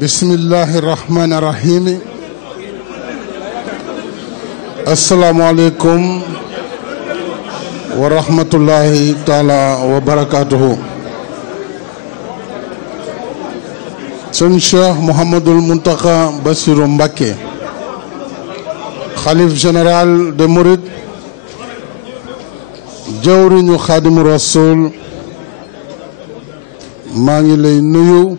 bismillahi rahmani rahim. Assalamu alaikum wa rahmatullahi taala wa barakatuhu. Sëñ Cheikh Mouhamadoul Mountakha Bassirou Mbacké, Khalif général des Mourides, jawriñu Khadimu Rasoul, maa ngi lay nuyu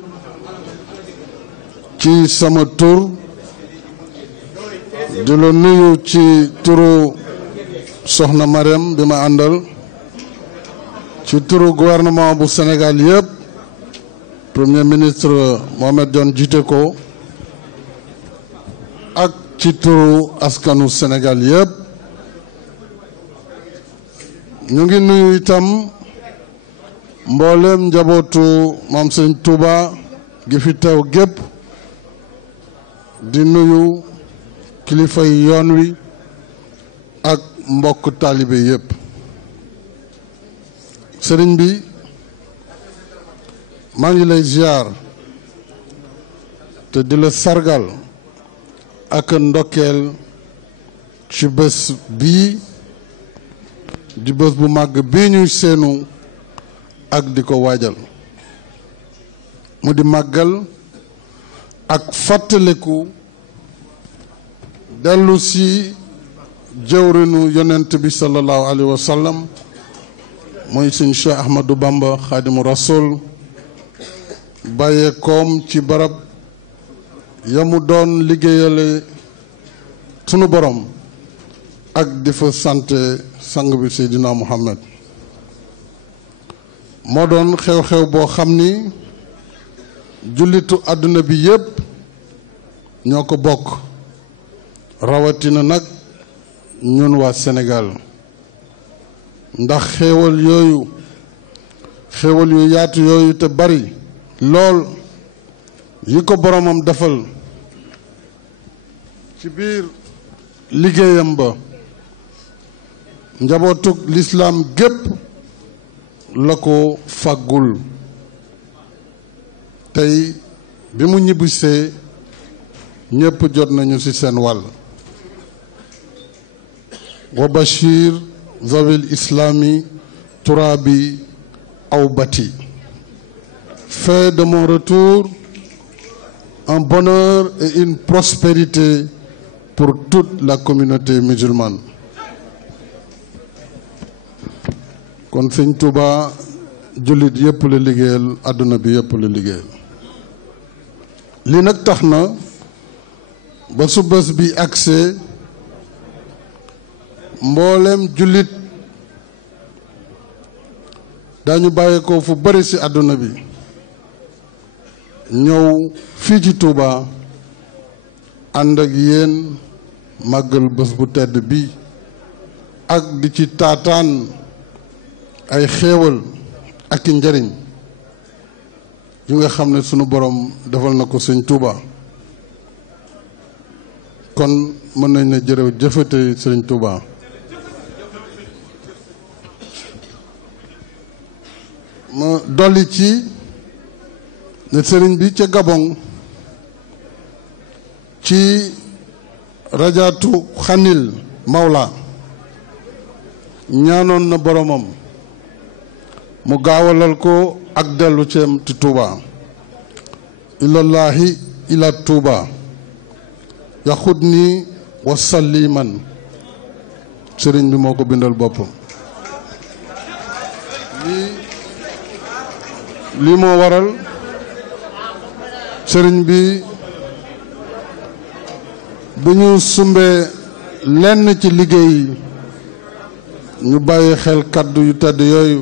ci sama tur, di la nuyu ci turu Soxna Mariam bi ma àndal, ci turu gouvernement bu Sénégal yëpp, premier ministre Mohamed Dionne jiite ko, ak ci turu askanu Sénégal yëpp. ñu ngi nuyu itam mboolem njabootu Maam Sëñ Touba gi fi teew gépp, di nuyu kilifa yi yoon wi ak mbokk taalibe yépp. sëriñ bi maa ngi lay ziar te di la sargal ak ndokkeel ci bés bii di bés bu màgg bii ñuy seenu ak di ko waajal, mu di màggal ak fàttaliku dellu si jëwrinu yonent bi sallallahu alayhi wa sallam mooy sëñ Cheikh Ahmadou Bamba Khadimu Rasoul, bàyyeekoom ci barab ya mu doon liggéeyale sunu borom ak di fa sant sang bi Seydina Muhammad. moo doon xew-xew boo xam ni jullitu àdduna bi yépp ñoo ko bokk, rawatina nag ñun waa Sénégal, ndax xéewal yu yaatu yooyu te bari lool yi ko boromam defal ci biir liggéeyam ba, njabootug lislaam gépp la ko fàggul. tey bi mu ñibbisee ñépp jot nañu ci seen wàll. wa bashir zawil islami turabi aw bati. Fais de mon retour un bonheur et une prospérité pour toute la communauté musulmane. kon sëñ Touba jullit yépp la liggéeyal, àdduna bi yépp la liggéeyal. li nag tax na ba su bés bi agsee mboolem jullit dañu bàyyi ko fu bari ci àdduna bi ñëw fii ci Touba ànd ak yéen màggal bés bu tedd bi ak di ci taataan ay xéewal ak i njariñ yu nga xam ne sunu borom defal na ko sëñ Touba. kon mën nañ ne jëfate sëñ Touba. ma dolli ci ne sëriñ bi ca Gabon ci rajaatu xanil Mawla ñaanoon na boromam mu gaawalal ko ak dellu ceem ci Touba. ilallahi ila Touba yaxudni wa salliman. sëriñ bi moo ko bindal boppam. lii moo waral sëriñ bi ñu sumbee lenn ci liggéey ñu bàyyi xel kàddu yu tedd yooyu.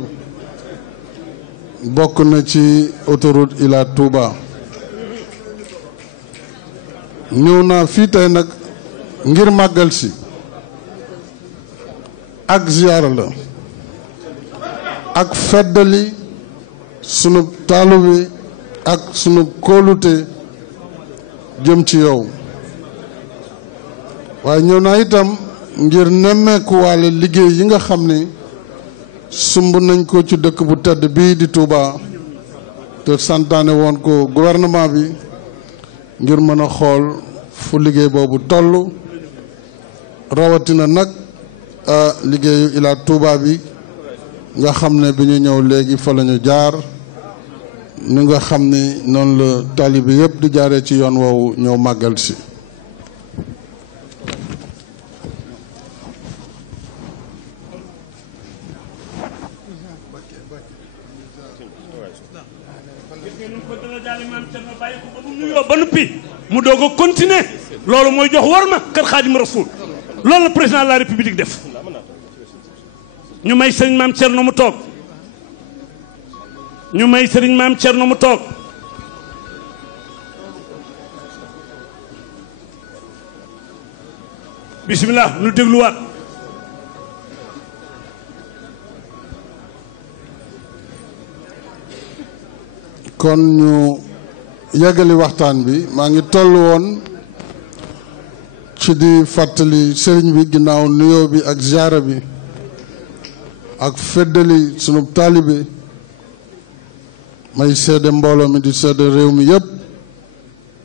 bokk na ci autoroute ila Touba. ñëw naa fii tey nag ngir màggal si ak ziyaara la ak feddali sunu taalu ak sunu kóolute jëm ci yow. waaye ñëw naa itam ngir nemmeekuwaale liggéey yi nga xam ni sumb nañ ko ci dëkk bu tedd bii di Touba te santaane woon ko gouvernement bi ngir mën a xool fu liggéey boobu toll rawatina nag liggéeyu Ila Touba bi nga xam ne bi ñu ñëw léegi fa la ñu jaar ni nga xam ni noonu la taalibe yëpp di jaaree ci yoon woowu ñëw màggal si. ba noppi mu doog a continuer loolu mooy jox war ma kër Xaadim Rasuul loolu la président de la république def ñu may sëriñ maam Thierno mu toog ñu may sëriñ maam Thierno mu toog bismillah nu dégluwaat kon ñu yeggali waxtaan bi maa ngi toll woon ci di fàttali sëriñ bi ginnaaw nuyoo bi ak ziyaara bi ak feddali sunu taalibe may seede mbooloo mi di seede réew mi yépp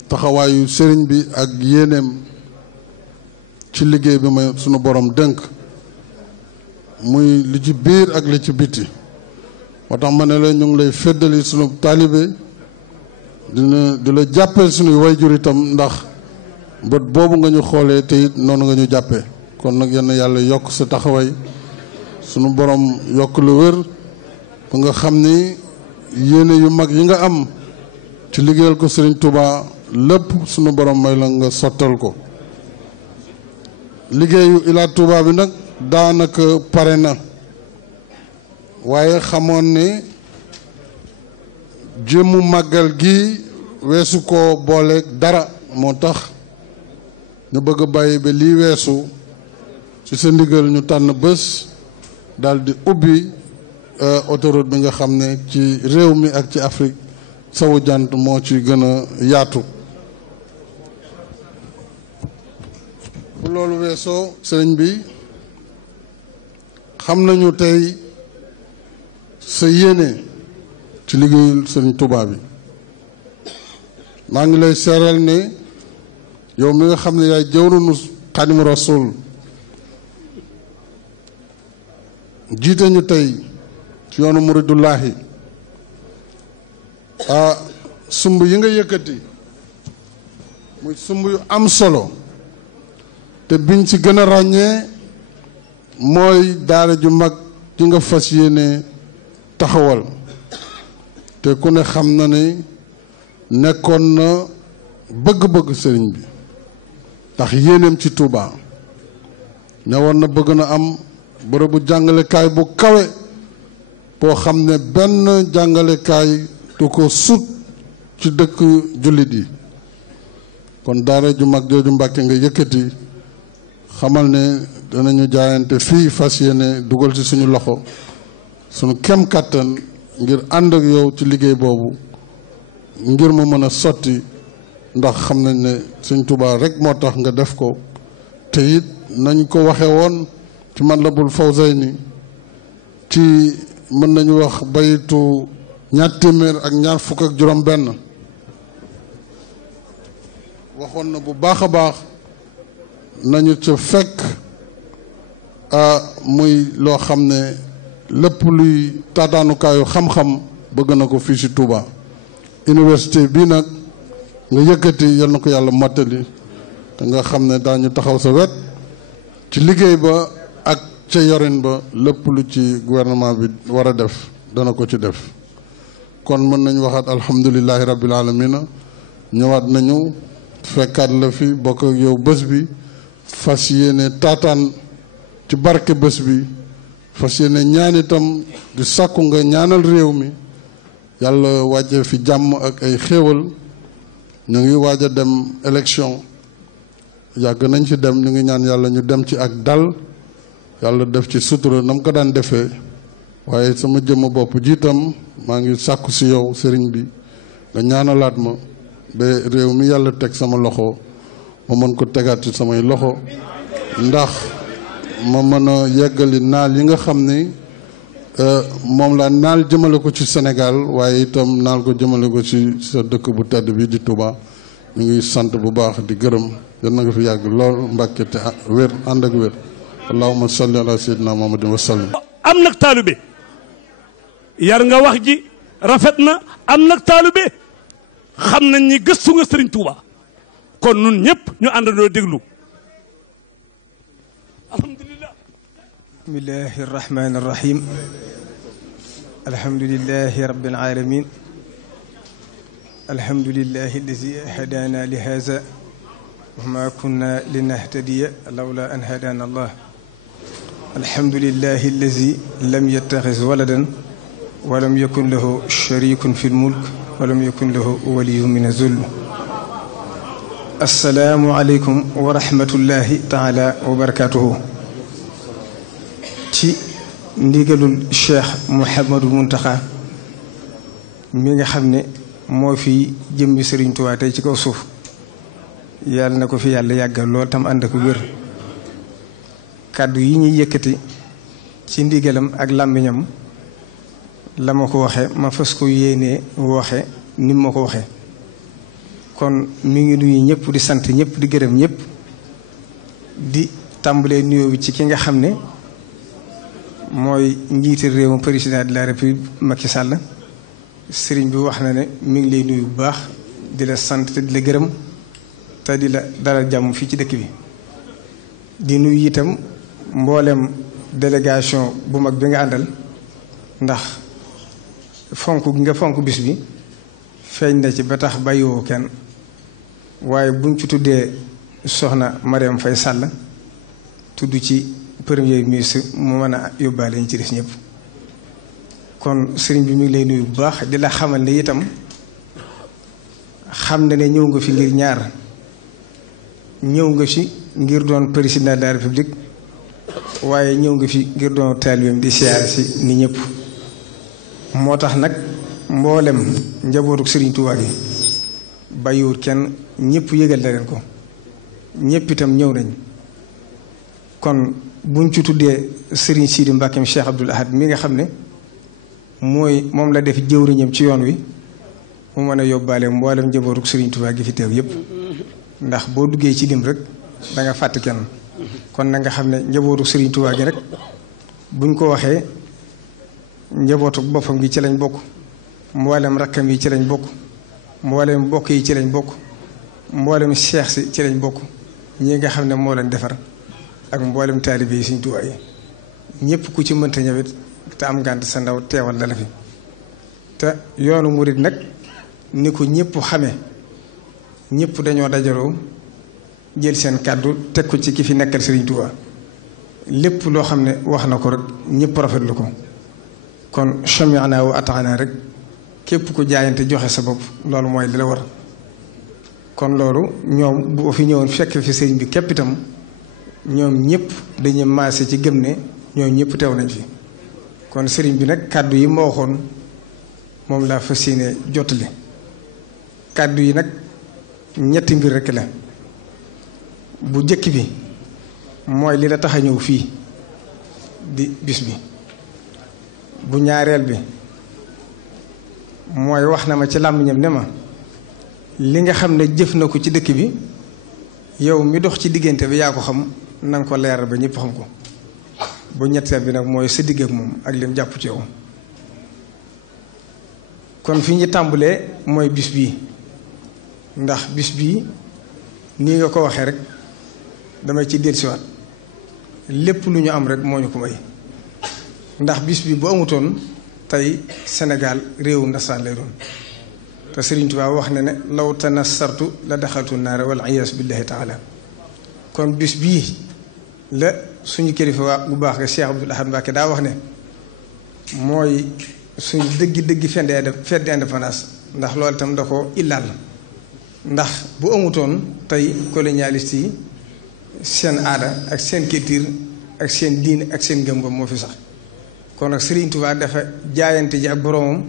taxawaayu sëriñ bi ak yéeneem ci liggéey bi may sunu borom dënk muy li ci biir ak li ci biti moo tax ma ne la ñu ngi lay feddali sunu taalibe di la jàppee sunuy wayjur itam ndax bët boobu nga ñu xoolee te it noonu nga ñu jàppee kon nag yenn yàlla yokk sa taxawaay sunu borom yokk lu wér ba nga xam ni yéene yu mag yi nga am ci liggéeyal ko Serigne Touba lépp sunu borom may la nga sottal ko liggéeyu Ila Touba bi nag daanaka pare na waaye xamoon ne jëmmu màggal gi weesu ko booleeg dara moo tax ñu bëgg a bàyyi ba lii weesu ci sa ndigal ñu tànn bés daal di ubbi autoroute bi nga xam ne ci réew mi ak ci Afrique sowu jant moo ci gën a yaatu. bu loolu weesoo sëriñ bi xam nañu tey sa yéene ci liggéeyul sëriñ Touba bi maa ngi lay seeral ne yow mi nga xam ne yaay jëwriñu Xaadimu Rasuul jiite ñu tey ci yoonu muridullaahi sumb yi nga yëkkati muy sumb yu am solo te biñ ci gën a ràññee mooy daara ju mag ji nga fas yéene taxawal te ku ne xam na ne nekkoon na bëgg-bëgg sëriñ bi ndax yéeneem ci Touba ñëwoon na bëgg na am bërëbu jàngalekaay bu kawe boo xam ne benn jàngalekaay du ko sut ci dëkk jullit yi kon daara ju mag jooju Mbàkke nga yëkkati xamal ne danañu jaayante fii fas yéene dugal ci suñu loxo suñu kem kàttan ngir ànd ak yow ci liggéey boobu ngir mu mën a sotti ndax xam nañ ne Sëñ Tuubaa rek moo tax nga def ko te it nañ ko waxe woon ci Matlabul Fawzayni ci mën nañu wax bayitu 200 ak juróom benn waxoon na bu baax a baax nañu ca fekk muy loo xam ne lépp luy taataanukaayu xam-xam bëgg na ko fii ci Touba université bii nag nga yëkkati yal na ko yàlla mottali te nga xam ne daañu taxaw sa wet ci liggéey ba ak ca yorin ba lépp lu ci gouvernement bi war a def dana ko ci def kon mën nañu waxaat alhamdulillahi rabbil alamina ñëwaat nañu fekkaat la fi bokk ak yow bés bi fas yéene taataan ci barke bés bi fas yéene ñaan itam di sàkku nga ñaanal réew mi yàlla wàcce fi jàmm ak ay xéewal ñu ngi waaj a dem élection yàgg nañ ci dem ñu ngi ñaan yàlla ñu dem ci ak dal yàlla def ci sutura nam ko daan defee waaye sama jëmm bopp jiitam maa ngi sàkku si yow sëriñ bi nga ñaanalaat ma ba réew mi yàlla teg sama loxo ma mën ko tegaat ci samay loxo ndax ma mën a yeggali naal yi nga xam ni moom laa naal jëmale ko ci Sénégal waaye itam naal ko jëmale ko ci sa dëkk bu tedd bi di Touba mi ngi sant bu baax di gërëm yal na nga fi yàgg lool Mbàkke te wér ànd ak wér allahumma salli ala sayyidina muhammadin wa sallim. am nag taalibe yar nga wax ji rafet na am nag taalibe xam nañ ni gëstu nga Sëriñ Tuuba kon nun ñëpp ñu àndandoo déglu alhamdulillah. bismillahi arrahmani arrahim alhamdulillahi rabbil alamin alhamdulillahi allazi hadana li hadha wa ma kunna linahtadiya lawla an hadana allah alhamdulillahi allazi lam yattakhiz waladan wa lam yakun lahu sharikun fil mulk wa lam yakun lahu waliyyun min az-zull. assalaamu aleykum wa rahmatullahi taala wa barakatuhu. ci ndigalul Cheikh Mouhamadou Mountakha mi nga xam ne moo fi jëmmi Sëriñ Tuubaa tey ci kaw suuf yàlla na ko fi yàlla yàggal lool tam ànd ak wér. kàddu yi ñuy yëkkati ci ndigalam ak làmmiñam la ma ko waxe ma fas ko yéenee waxe ni ma ko waxe kon mi ngi nuyu ñëpp di sant ñëpp di gërëm ñëpp di tàmbalee nuyoo bi ci ki nga xam ne mooy njiital réew mi président de la république Macky Sall. sëriñ bi wax na ne mi ngi lay nuyu bu baax di la sant te di la gërëm te di la dalal jàmm fii ci dëkk bi di nuyu itam mboolem délégation bu mag bi nga àndal ndax fonk gi nga fonk bis bi feeñ na ci ba tax bàyyiwoo kenn waaye buñ ci tuddee soxna Mariam Faye Sall tudd ci premier ministre mu mën a yóbbaale ñu ci des ñëpp. kon sëriñ bi mi ngi lay nuyu bu baax di la xamal ne itam xam na ne ñëw nga fi ngir ñaar ñëw nga fi ngir doon président de la république waaye ñëw nga fi ngir doon taalibeem di siyaare si ni ñëpp. moo tax nag mboolem njabootu Sëriñ Tuubaa gi bàyyiwul kenn ñëpp yëgal na leen ko ñëpp itam ñëw nañ. kon buñ ci tuddee Sëriñ Sidi Mbàkkeem Cheikh Abdoul Ahad mi nga xam ne moom la def jëwriñam ci yoon wi mu mën a yóbbaale mboolem njabootu Sëriñ Tuubaa gi fi teew yëpp ndax boo duggee ci lim rek da nga fàtte kenn. kon na nga xam ne njabootu Sëriñ Tuubaa gi rek buñ ko waxee njabootu boppam gi ci lañ bokk mboolem rakkam yi ci lañ bokk mboolem bokk yi ci lañ bokk mboolem seex si ci lañ bokk ñi nga xam ne moo leen defar ak mboolem taalibe yi Sëriñ Tuubaa yi ñëpp ku ci mënta ñëwit te am ngànt sa ndaw teewal la fi te yoonu murit nag ni ko ñëpp xamee ñëpp dañoo dajaloo jël seen kàddu teg ko ci ki fi nekkal Sëriñ Tuubaa lépp loo xam ne wax na ko rek ñëpp rafetlu ko kon sami'na wa ata'na rek képp ku jaayante joxe sa bopp loolu mooy li la war. kon loolu ñoom bu fi ñëwoon fekk fi sëriñ bi képp itam ñoom ñëpp dañuy maase ci gëm ne ñoom ñëpp teew nañ fi. kon sëriñ bi nag kàddu yi ma waxoon moom laa fas yéene jottali kàddu yi nag ñetti mbir rekk la bu jëkk bi mooy li la tax a ñëw fii di bis bi bu ñaareel bi mooy wax na ma ci làmmiñam ne ma li nga xam ne jëf na ko ci dëkk bi yow mi dox ci diggante bi yaa ko xam na nga ko leeral ba ñëpp xam ko bu ñetteel bi nag mooy sa digg ak moom ak lim jàpp ci yow. kon fi ñu tàmbalee mooy bis bii ndax bis bii nii nga ko waxee rek damay ci dellusiwaat lépp lu ñu am rek moo ñu ko may ndax bis bi bu amutoon tey Sénégal réewum nasaraan lay doon te Sëriñ Tuubaa wax na ne law tanassartu la daxaltu naara wal iyaasu billahi taala. kon bis bii la suñu kilifa bu baax nga Cheikh Abdoul Ahad Mbacké daa wax ne mooy suñu dëggi fête d'indépendance ndax loolu itam da ko illaal ndax bu amutoon tey colonialiste yi seen aada ak seen culture ak seen diine ak seen gëm-gëm moo fi sax. kon nag Sëriñ Tuubaa dafa jaayante ji ak boroomam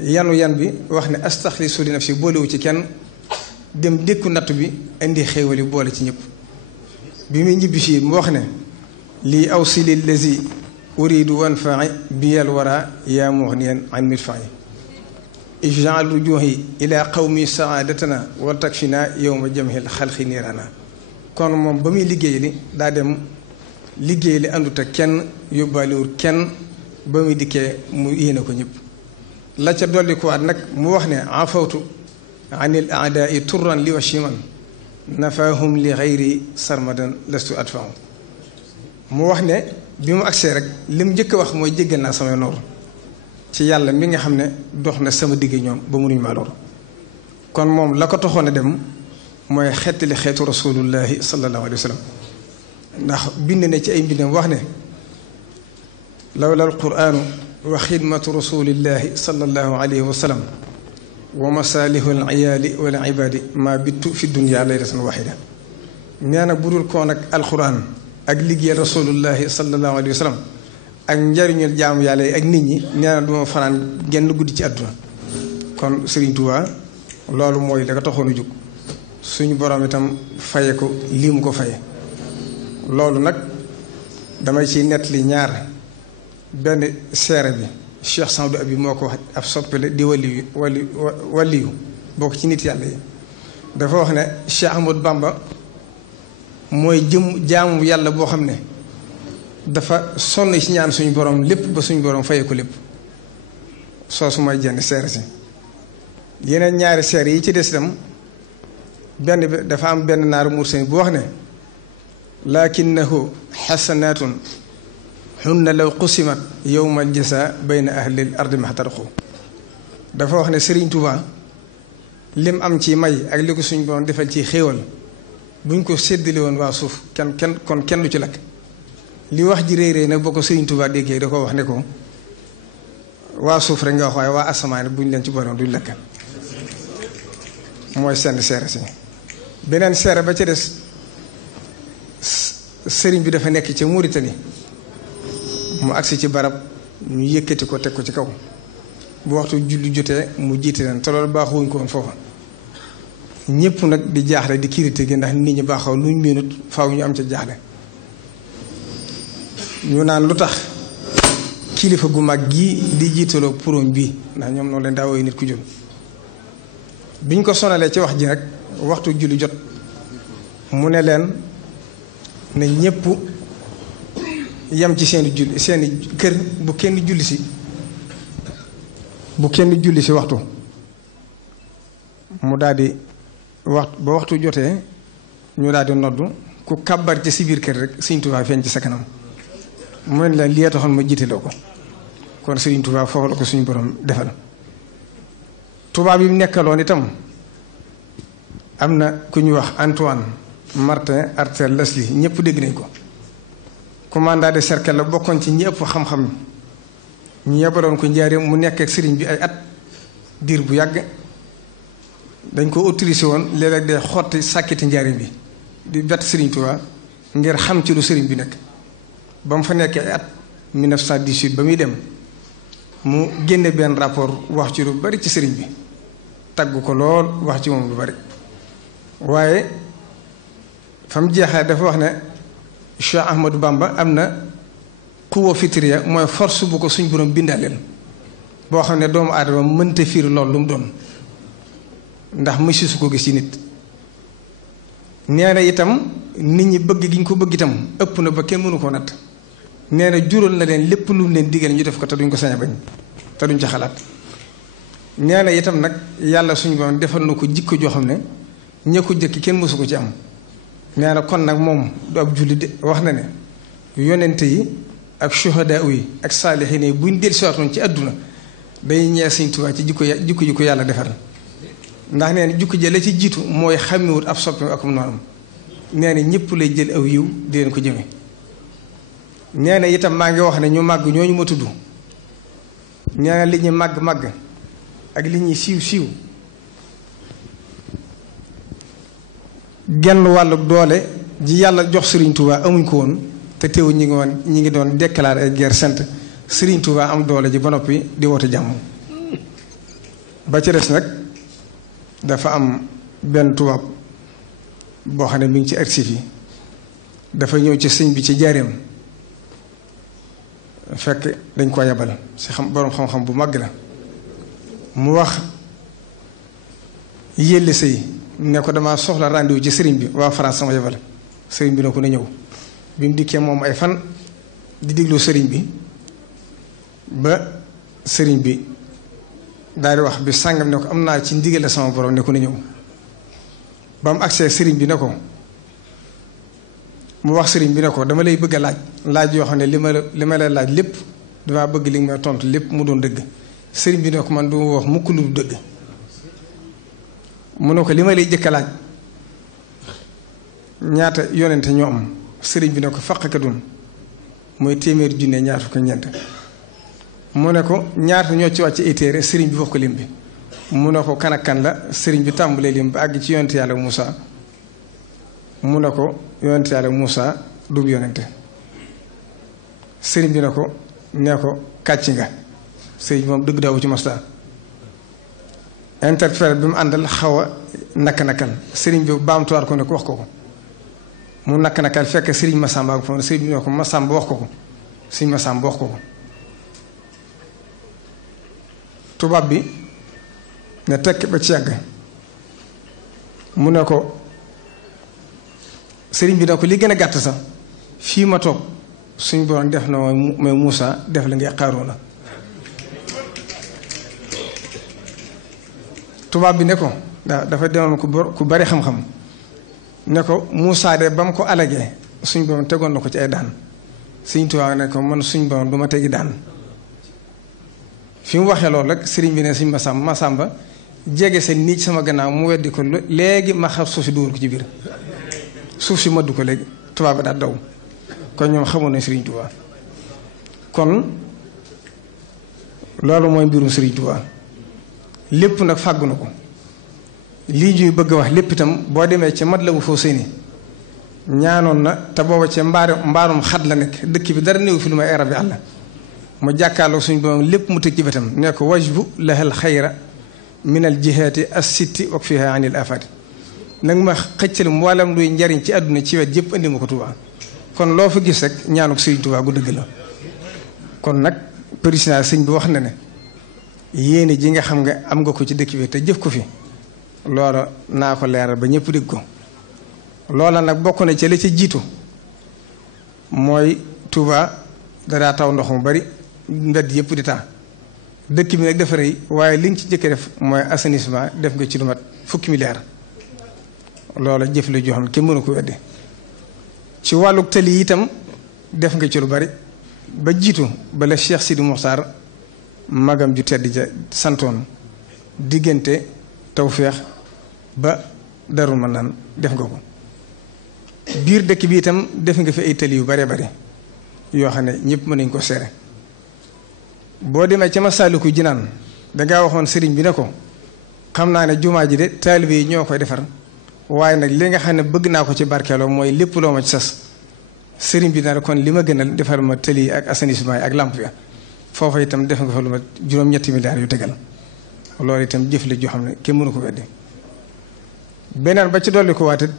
yan bi wax ne astaxlisu li nafsi boolewu ci kenn dem dékku natt bi indi xéewal yi boole ci ñëpp. bi muy ñibbi fii mu wax ne lii aw si lillazi uridu wanfai biyal wara yaa mughniyan an midfai ij'al wujuhi ila qawmi saadatana wa takfina yawma jamhil xalqi niirana. kon moom ba muy liggéey li daa dem liggéey li àndut ak kenn yóbbaaliwul kenn ba muy dikkee mu yéene ko ñëpp. la ca dolli ko waat nag mu wax ne afawtu anil aadaai turran li washiman nafaahum li xayri sarmadan lastu adfaahu. mu wax ne bi mu agsee rek lim njëkk a wax mooy jéggal naa samay noor ci yàlla mi nga xam ne dox na sama digg ñoom ba mënuñ maa lor. kon moom la ko taxoon a dem mooy xettali xeetu rasulullahi sallallahu alayhi wa sallam. ndax bind na ci ay mbindam wax ne lawla alquranu wa xidmatu rasulillahi sallallahu alayhi wa sallam wa masalihu aliyaali wal ibaadi ma bittu fi dunya laylatan waxida. nee na budul koon ak alquran ak liggéeyal rasulullahi sallallahu alayhi wa sallam ak njariñul jaamu yàlla yi ak nit ñi nee na duma fanaan genn guddi ci àdduna. kon Serigne Touba loolu mooy la ko taxoon a jóg suñu borom itam faye ko lii mu ko faye. loolu nag damay ciy nettali ñaar. benn seere bi Cheikh Samadou Abi moo ko wax ab soppele di waliyu bokk ci nit yàlla yi. dafa wax ne Cheikh Ahmadou Bamba mooy jaamu yàlla boo xam ne dafa sonn ci ñaan suñu borom lépp ba suñu borom fayee ko lépp. soosu mooy jenn seere si. yeneen ñaari seere yi ci des itam benn bi dafa am benn naaru mursani bu wax ne lakinnahu xasanaatun xunna law qusimat yowmal jasa bayna ahlil ardi maxtaraqu. dafa wax ne Serigne Touba lim am ci may ak li ko suñ borom defal ci xéewal buñ ko séddale woon waa suuf kenn du ci lakk. li wax ji réy réy nag boo ko Serigne Touba déggee da ko wax ne ko waa suuf rek nga wax waaye waa asamaan buñ leen ci borom duñ lakk. mooy seen seere si. beneen seere ba ca des sëriñ bi dafa nekk ca Mauritanie mu agsi ci barab ñu yëkkati ko teg ko ci kaw bu waxtu julli jotee mu jiite leen te loolu baaxuwuñ ko woon foofa. ñëpp nag di jaaxle di kirité gi ndax nit ñi baaxaw luñ miinut faaw ñu am ca jaaxle. ñu naan lu tax kilifa gu mag gii di jiitaloo puróom bii ndax ñoom noonu leen daa woy nit ku jul. biñ ko sonalee ci wax ji rek waxtu julli jot mu ne leen ne ñëpp yam ci seeni kër bu kenn julli si waxtu. mu daldi ba waxtu jotee ñu daldi noddu ku kàbbar ci si biir kër rek Sëriñ Tuubaa feeñ ci sa kanam mu ne leen li taxoon ma jiiteloo ko. kon Sëriñ Tuubaa foofu la ko suñu borom defal. tubaab yi mu nekkaloon itam am na ku ñuy wax Antoine Martin Arthur Leslie ñëpp dégg nañ ko. commandant de cercle la bokkoon ci ñi ëpp xam-xam ñu yebaloon ko njaareem mu nekk ak sëriñ bi ay at diir bu yàgg. dañ ko autorisé woon léeg-léeg day xotti sàkkiti njaareem bi di bett Sëriñ Tuubaa ngir xam ci lu sëriñ bi nekk. ba mu fa nekkee ay at 1918 ba muy dem mu génne benn rapport wax ci lu bari ci sëriñ bi tagg ko lool wax ci moom lu bari. waaye fa mu jeexee dafa wax ne Cheikh Ahmadou Bamba am na quwwa fitriya mooy force bu ko suñ borom bindaaleel boo xam ne doomu aadama mënta fiir lool lu mu doon ndax mësi su ko gis ci nit. nee na itam nit ñi bëgg gi ñu ko bëgg itam ëpp na ba kenn mënu koo natt. nee na jural na leen lépp lu mu leen digal ñu def ko te duñ ko sañ a bañ te duñ ca xalaat. nee na itam nag yàlla suñu borom defal na ko jikko joo xam ne ña ko jëkk kenn mësu ko ci am. nee na kon nag moom du ab julli de wax na ne yonente yi ak shuhadaa yi ak saalihiin yi buñ dellusiwaatoon ci àdduna day ñee Sëriñ Tuubaa ci jikko ji ko yàlla defal. ndax nee na jikko ji la ci jiitu mooy xàmmiwut ab soppeem ak noonam. nee na ñëpp lay jël aw yiw di leen ko jëme. nee na itam maa ngi wax ne ñu màgg ñooñu ma tudd nee na li ñu màgg ak li ñuy siiw genn wàllu doole ji yàlla jox Serigne Touba amuñ ko woon te teewu ñi ngi doon déclarer ay guerre sainte Serigne Touba am doole ji ba noppi di woote jàmm. ba ci des nag dafa am benn tubaab boo xam ne mi ngi ci archives yi dafa ñëw ci sëñ bi ci jaareem fekk dañ ko yebal si boroom xam-xam bu màgg la mu wax yëlle sëy ne ko dama soxla rendez-vous ci sëriñ bi waa France sama yebal sëriñ bi ne ko na ñëw bi mu dikkee moom ay fan di diglu sëriñ bi ba sëriñ bi daal di wax bi sàngam ne ko am naa ci ndigal sama borom ne ko na ñëw ba mu agsee sëriñ bi ne ko mu wax sëriñ bi ne ko dama lay bëgg a laaj yoo xam ne li ma la laaj lépp damaa bëgg li nga may tontu lépp mu doon dëgg sëriñ bi ne ko man du ma wax mukk lu dëgg mu ne ko li ma lay jëkk a laaj ñaata yonente ñoo am sëriñ bi ne ko faqakadun mooy téeméeri junne ñaar fukk ak ñeent mu ne ko ñaata ñoo ci wàcc ay téere sëriñ bi wax ko lim bi mu ne ko kan ak kan la sëriñ bi tàmbalee lim ba àgg ci yonente yàlla Moussa mu ne ko yonente yàlla Moussa du yonente sëriñ bi ne ko nee ko kàcc nga sëriñ bi moom dëgg daawu ci masta interprète bi mu àndal xaw a nakk-nakkal sëriñ bi baamtuwaat ko ne ko wax ko mu nakk-nakkal fekk sëriñ Massamba ak foofu sëriñ bi ne ko Massamba wax ko sëriñ Massamba wax ko tubaab bi ne tekk ba ci yàgg mu ne ko sëriñ bi ne ko li gën a gàtt sax fii ma toog suñ borom def na mooy Moussa def la ngay Xaaruuna tubaab bi ne ko dafa demoon ku bari xam-xam ne ko Moussa de ba mu ko alagee suñ borom tegoon na ko ci ay daan suñ tubaab ne ko man suñ borom du ma tegi daan fi mu waxee loolu rek sëriñ bi ne suñ Masamba jege seen nii ci sama gannaaw mu weddi ko léegi ma xam suuf si dugal ko ci biir suuf si maddu ko léegi tubaab bi daal daw kon ñoom xamoon nañ sëriñ Tuubaa kon loolu mooy mbirum sëriñ Tuubaa lépp nag fàggu na ko lii ñuy bëgg a wax lépp itam boo demee ca Matlaboul Fawzayni ñaanoon na te booba ca mbaarum xat la nekk dëkk bi dara néew fi lu may arab yi àlla mu jàkkaarloo suñ borom lépp mu tëj ci wetam ne ko wajbu lahal xayra minal jihaati as-sitti wak fiha anil afati nag ma xëccal mboolem luy njariñ ci àdduna ci wet yëpp indi ma ko Tuubaa kon loo fa gis rek ñaanu ko sëriñ Tuubaa gu dëgg la kon nag président sëñ bi wax na ne yéene ji nga xam nga am nga ko ci dëkk bi te jëf ko fi loola naa ko leeral ba ñëpp dégg ko loola nag bokk na ci la ca jiitu mooy Tuubaa dadaa taw ndox mu bari mbedd yëpp di taa dëkk bi nag dafa rëy waaye li nga ci jëkk def mooy assainissement def nga ci lu mat fukki milliards loola jëf la joo xam ne kenn mënu ko wedde ci wàllu tali yi itam def nga ci lu bari ba jiitu bala Cheikh Sidi Mokhtar magam ju tedd ja santoon diggante Tawfeex ba Darou Manane def nga ko biir dëkk bi itam def nga fi ay tali yu bare bare yoo xam ne ñëpp mën nañ ko seere boo demee ca Masaalikul Jinaan dangaa waxoon sëriñ bi ne ko xam naa ne jumaa ji de taalibe yi ñoo koy defar waaye nag li nga xam ne bëgg naa ko ci barkeeloo mooy lépp loo ma ci sas sëriñ bi na kon li ma gënal defar ma tëli yi ak assainissement yi ak lamp ya foofa itam def nga fa lu ma juróom-ñetti milliards yu tegal loolu itam jëf la joo xam ne kenn mënu ko weddi beneen ba ci dolli ko waatit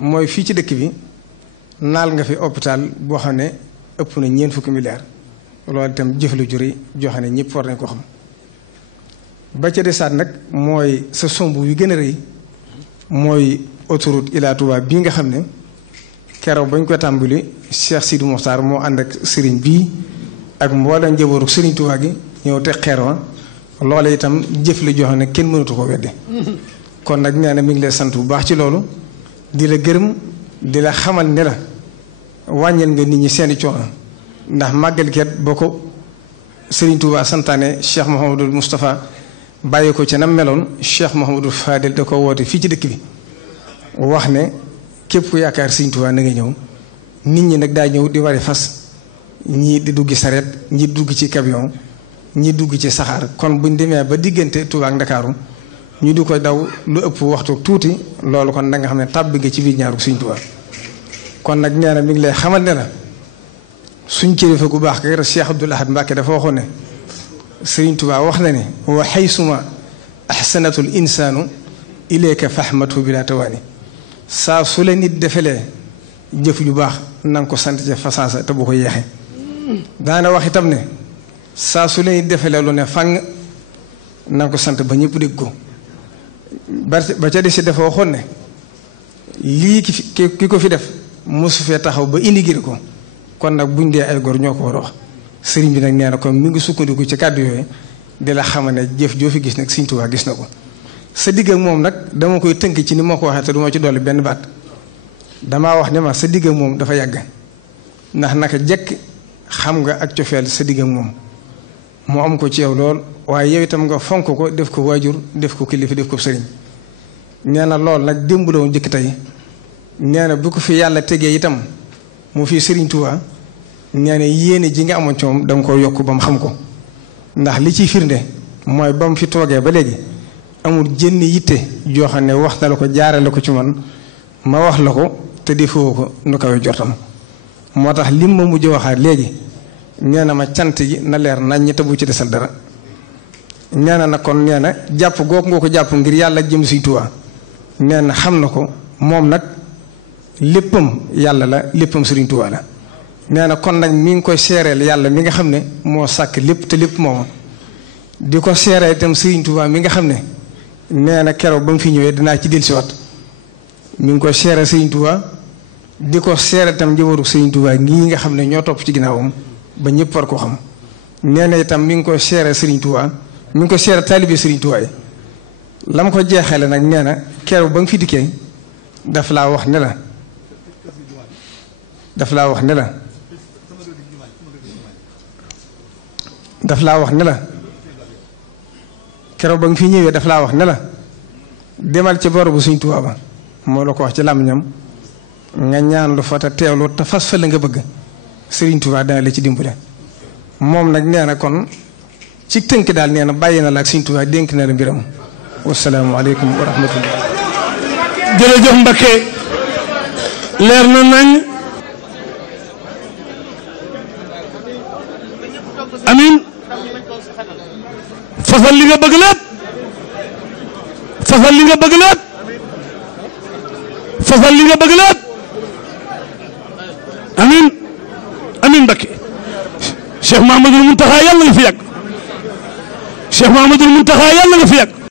mooy fii ci dëkk bi naal nga fi hôpital boo xam ne ëpp na 4 fukki milliards loolu itam jëf la juri joo xam ne ñëpp war nañ ko xam ba ca desaat nag mooy sa somb yu gën a rëy mooy autoroute Ila Touba bii nga xam ne keroog bañ ko tàmbali Cheikh Sidi Mokhtar moo ànd ak sëriñ bii ak mboolem njabootu sëriñ Touba gi ñëw te xeer wa loola itam jëf la joo xam ne kenn mënatu ko wedde kon nag nee na mi ngi lay sant bu baax ci loolu di la gërëm di la xamal ne la wàññil nga nit ñi seeni coono ndax màggal ket boo ko sëriñ Touba santaane Cheikh Mouhamadul Moustapha bàyyi ko ca nam meloon Cheikh Mouhamadul Fadil da ko woote fii ci dëkk bi wax ne képp ku yaakaar sëriñ Touba na nga ñëw nit ñi nag daa ñëw di wari fas ñii di dugg sareet ñi dugg ci camion ñi dugg ci saxaar kon buñ demee ba diggante Touba ak Ndakaaru ñu di ko daw lu ëpp waxtu tuuti loolu kon da nga xam ne tàbbi nga ci biir ñaaru sëriñ Touba kon nag nee na mi ngi lay xamal ne la suñ kilifa gu baax ka Cheikh Abdoul Ahad Mbacké dafa waxoon ne sëriñ Touba wax na ne wa xaysuma ahsanatul insaanu ilayka fahmatu bila tawaani saa su la nit defelee jëf ju baax na nga ko sant ca fasansa te bu ko yeexee daana wax itam ne saa su la nit defelee lu ne fang na nga ko sant ba ñëpp dégg ko ba ca desi dafa waxoon ne lii ki ko fi def mosu fee taxaw ba indi gir ko kon nag buñ dee ay góor ñoo ko war a wax sëriñ bi nag nee na kon mi ngi sukkandiku ci kàddu yooyu di la xamal ne jëf joo fi gis nag Sëriñ Tuubaa gis na ko sa digg ak moom nag dama koy tënk ci ni ma ko waxee te duma ci dolli benn baat damaa wax ne ma sa digg ak moom dafa yàgg ndax naka jekk xam nga ak cofeel sa digg ak moom mu am ko ci yow lool waaye yow itam nga fonk ko def ko waajur def ko kilifa def ko sëriñ nee na lool nag démb la woon njëkk tey nee na bu ko fi yàlla tegee itam mu fi Sëriñ Tuubaa nee na yéene ji nga amoon ci moom da nga ko yokk ba mu xam ko ndax li ciy firnde mooy ba mu fi toogee ba léegi amul jënn yitte joo xam ne wax na la ko jaarale ko ci man ma wax la ko te defoo ko nu kawe jortam moo tax lim ma mujj waxaat léegi nee na ma cant gi na leer nañ ñi te bu ci desal dara nee na nag kon nee na jàpp googu nga ko jàpp ngir yàlla jëm Sëriñ Tuubaa nee na xam na ko moom nag léppam yàlla la léppam Sëriñ Tuubaa la nee na kon nag mi ngi koy seereel yàlla mi nga xam ne moo sàkk lépp te lépp mooma di ko seereel itam Sëriñ Tuubaa mi nga xam ne nee na keroog ba mu fi ñëwee dinaa ci dellusiwaat mi ngi koy seereel Sëriñ Tuubaa di ko seereel itam njabootu Sëriñ Tuubaa ñii nga xam ne ñoo topp ci ginnaawam ba ñëpp war koo xam nee na itam mi ngi koy seereel Sëriñ Tuubaa mi ngi koy seereel taalibe Sëriñ Tuubaa yi la ma ko jeexale nag nee na keroog ba nga fi dikkee daf laa wax ne la daf laa wax ne la keroog ba nga fi ñëwee daf laa wax ne la demal ci borobu Sëriñ Tuubaa ba moo la ko wax ci làmmiñam nga ñaan lu fa te teewlu te fas fa la nga bëgg Sëriñ Tuubaa dana la ci dimbale moom nag nee na kon ci tënk daal nee na bàyyi na la ak Sëriñ Tuubaa dénk na la mbiram wasalaamu aleykum wa rahmatullah. jërëjëf Mbakke leer na nañ amin fasal li nga bëgg lépp fasal li nga bëgg lépp fasal li nga bëgg lépp amin amin Mbakke Cheikh Mahamadul Muntaxa yàlla nga fi yàgg Cheikh Mahamadul Muntaxa yàlla nga fi yàgg